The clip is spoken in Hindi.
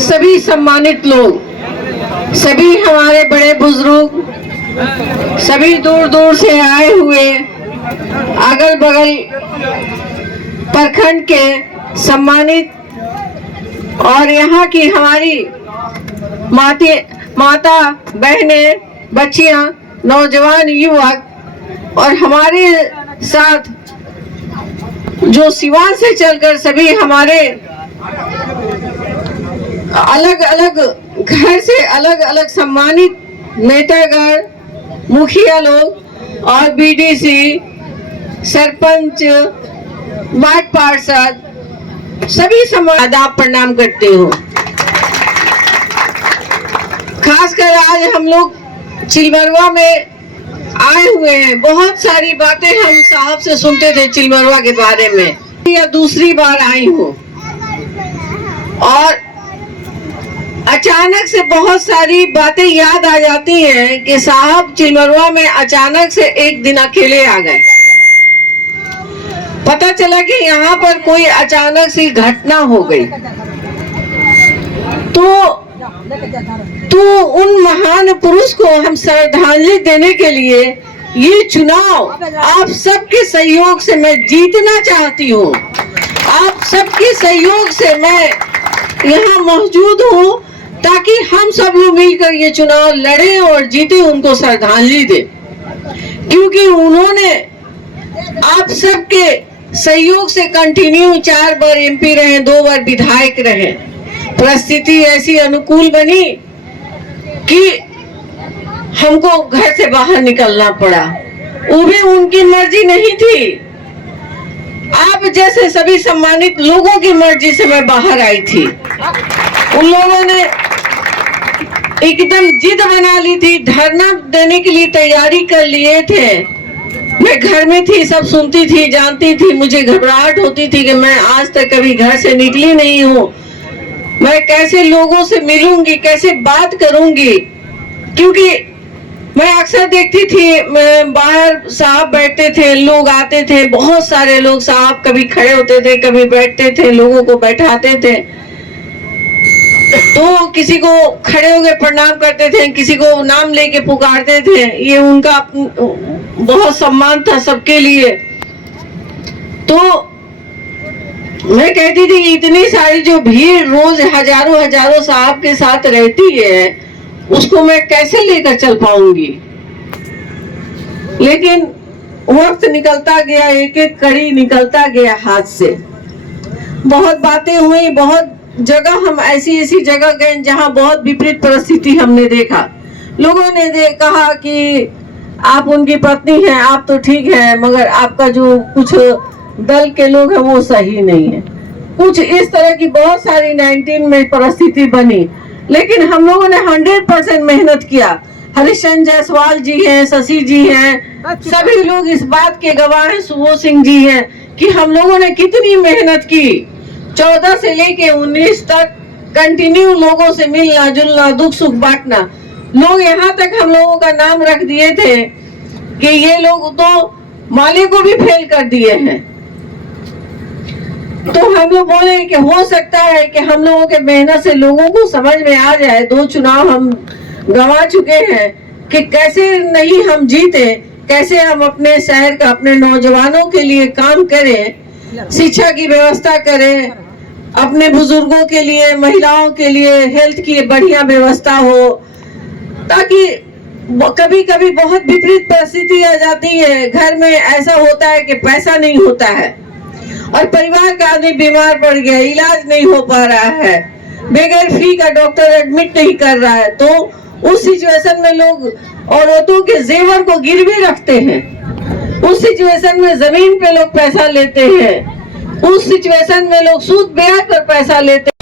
सभी सम्मानित लोग, सभी हमारे बड़े बुजुर्ग, सभी दूर दूर से आए हुए अगल बगल प्रखंड के सम्मानित और यहाँ की हमारी माता बहने, बच्चियां, नौजवान, युवक और हमारे साथ जो सिवान से चलकर सभी हमारे अलग अलग घर से अलग अलग सम्मानित नेतागण, मुखिया लोग और बीडीसी, सरपंच, वार्ड पार्षद, सभी आदाब प्रणाम करते हो। खासकर आज हम लोग चिलमरवा में आए हुए हैं। बहुत सारी बातें हम साहब से सुनते थे चिलमरवा के बारे में, या दूसरी बार आई हूँ और अचानक से बहुत सारी बातें याद आ जाती हैं कि साहब चिलमरवा में अचानक से एक दिन अकेले आ गए। पता चला कि यहाँ पर कोई अचानक सी घटना हो गई। तो उन महान पुरुष को हम श्रद्धांजलि देने के लिए ये चुनाव आप सबके सहयोग से मैं जीतना चाहती हूँ। आप सबके सहयोग से मैं यहाँ मौजूद हूँ ताकि हम सब लोग मिलकर ये चुनाव लड़े और जीते, उनको श्रद्धांजलि दे, क्योंकि उन्होंने आप सबके सहयोग से कंटिन्यू 4 बार एमपी रहे, 2 बार विधायक रहे। परिस्थिति ऐसी अनुकूल बनी कि हमको घर से बाहर निकलना पड़ा। वो भी उनकी मर्जी नहीं थी, आप जैसे सभी सम्मानित लोगों की मर्जी से मैं बाहर आई थी। उन लोगों ने एकदम जिद बना ली थी, धरना देने के लिए तैयारी कर लिए थे। मैं घर में थी, सब सुनती थी, जानती थी। मुझे घबराहट होती थी कि मैं आज तक कभी घर से निकली नहीं हूँ, मैं कैसे लोगों से मिलूंगी, कैसे बात करूंगी, क्योंकि मैं अक्सर देखती थी बाहर साहब बैठते थे, लोग आते थे, बहुत सारे लोग, साहब कभी खड़े होते थे, कभी बैठते थे, लोगों को बैठाते थे। तो किसी को खड़े होकर प्रणाम करते थे, किसी को नाम लेके पुकारते थे। ये उनका बहुत सम्मान था सबके लिए। तो मैं कहती थी कि इतनी सारी जो भीड़ रोज हजारों हजारों साहब के साथ रहती है, उसको मैं कैसे लेकर चल पाऊंगी। लेकिन वक्त निकलता गया, एक एक कड़ी निकलता गया हाथ से। बहुत बातें हुई, बहुत जगह हम ऐसी जगह गए जहां बहुत विपरीत परिस्थिति हमने देखा। लोगों ने कहा कि आप उनकी पत्नी हैं, आप तो ठीक है, मगर आपका जो कुछ दल के लोग हैं वो सही नहीं है। कुछ इस तरह की बहुत सारी 19 में परिस्थिति बनी, लेकिन हम लोगों ने 100% मेहनत किया। हरिश्चंद्र जायसवाल जी हैं, शशि जी हैं, सभी लोग इस बात के गवाह हैं, सुबोध सिंह जी हैं कि हम लोगों ने कितनी मेहनत की। 14 से लेके 19 तक कंटिन्यू लोगों से मिलना जुलना, दुख सुख बांटना। लोग यहाँ तक हम लोगों का नाम रख दिए थे कि ये लोग तो माले को भी फेल कर दिए हैं। तो हम लोग बोले कि हो सकता है कि हम लोगों के मेहनत से लोगों को समझ में आ जाए। 2 चुनाव हम गंवा चुके हैं कि कैसे नहीं हम जीते, कैसे हम अपने शहर का, अपने नौजवानों के लिए काम करें, शिक्षा की व्यवस्था करें, अपने बुजुर्गों के लिए, महिलाओं के लिए हेल्थ की बढ़िया व्यवस्था हो, ताकि कभी कभी बहुत विपरीत परिस्थिति आ जाती है। घर में ऐसा होता है कि पैसा नहीं होता है और परिवार का आदमी बीमार पड़ गया, इलाज नहीं हो पा रहा है, बगैर फी का डॉक्टर एडमिट नहीं कर रहा है। तो उस सिचुएशन में लोग औरतों के जेवर को गिरवी रखते हैं। उस सिचुएशन में जमीन पे लोग पैसा लेते हैं। उस सिचुएशन में लोग सूद ब्याज पर पैसा लेते हैं।